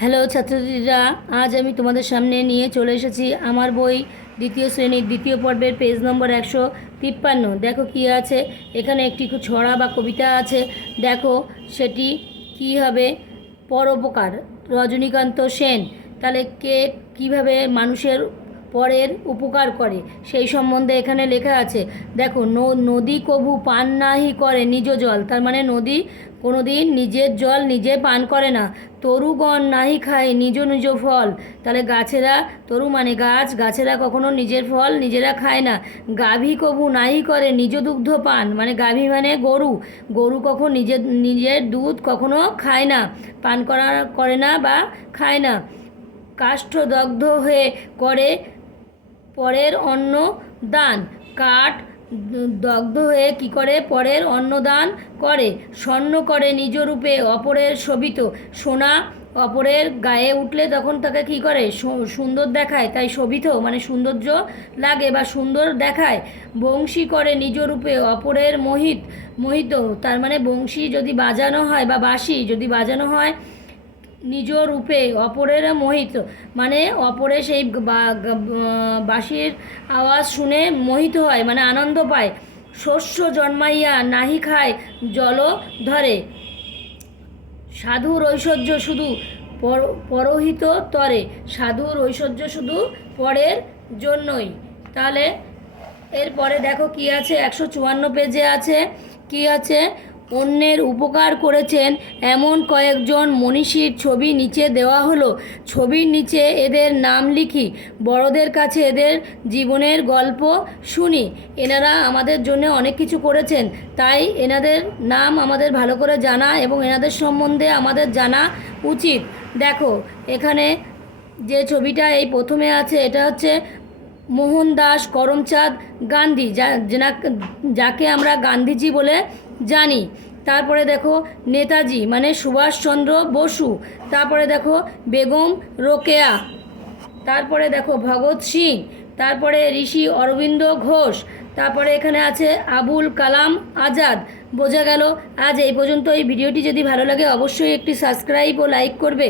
Hello ছাত্রছাত্রীরা, আজ আমি তোমাদের সামনে নিয়ে চলে এসেছি আমার বই দ্বিতীয় শ্রেণীর দ্বিতীয় পর্বের পেজ নম্বর 153। দেখো কি আছে এখানে, একটি ছড়া বা কবিতা আছে। দেখো সেটি কি হবে, পরোপকার, রজনীকান্ত সেন। তাহলে কে কিভাবে মানুষের পরের উপকার করে সেই সম্বন্ধে এখানে লেখা আছে। দেখো, নদী কভু পান নাহি করে নিজ জল, তার মানে নদী কোনোদিন নিজের জল নিজে পান করে না। তরুগণ নাহি খায় নিজ নিজ ফল, তাহলে গাছেরা, তরু মানে গাছ, গাছেরা কখনো নিজের ফল নিজেরা খায় না। গাভী কভু নাহি করে নিজ দুগ্ধ পান, মানে গাভী মানে গরু, গরু কখনো নিজের দুধ কখনো খায় না, পান করে না বা খায় না। কাষ্ঠদগ্ধ হয়ে করে পরের অন্ন দান, কাঠ দগ্ধ হয়ে কি করে পরের অন্নদান করে। স্বর্ণ করে নিজ রূপে অপরের শোভিত, সোনা অপরের গায়ে উঠলে তখন তাকে কি করে, সুন্দর দেখায়, তাই শোভিত মানে সৌন্দর্য লাগে বা সুন্দর দেখায়। বংশী করে নিজ রূপে অপরের মোহিত, তার মানে বংশী যদি বাজানো হয় বা বাঁশি যদি বাজানো হয় নিজ রূপে অপরের মোহিত, মানে অপরে সেই বাঁশির আওয়াজ শুনে মোহিত হয় মানে আনন্দ পায়। শস্য জন্মাইয়া নাহি খায় জল ধরে, সাধুর ঐশ্বর্য শুধু পরহিত তরে, সাধুর ঐশ্বর্য শুধু পরের জন্যই। তাহলে এরপরে দেখো কি আছে, 154 পেজে আছে, কি আছে, অন্যের উপকার করেছেন এমন কয়েকজন মনীষীর ছবি নিচে দেওয়া হলো। ছবির নিচে এদের নাম লিখি, বড়দের কাছে এদের জীবনের গল্প শুনি। এনারা আমাদের জন্য অনেক কিছু করেছেন, তাই এনাদের নাম আমাদের ভালো করে জানা এবং এনাদের সম্বন্ধে আমাদের জানা উচিত। দেখো এখানে যে ছবিটা এই প্রথমে আছে, এটা হচ্ছে মোহনদাস করমচাঁদ গান্ধী, যাকে আমরা গান্ধীজি বলে জানি। তারপরে দেখো নেতাজি মানে সুভাষচন্দ্র বসু, তারপরে দেখো বেগম রোকেয়া, তারপরে দেখো ভগৎ সিং, তারপরে ঋষি অরবিন্দ ঘোষ, তারপরে এখানে আছে আবুল কালাম আজাদ। বোঝা গেল। আজ এই পর্যন্ত। এই ভিডিওটি যদি ভালো লাগে অবশ্যই একটি সাবস্ক্রাইব ও লাইক করবে।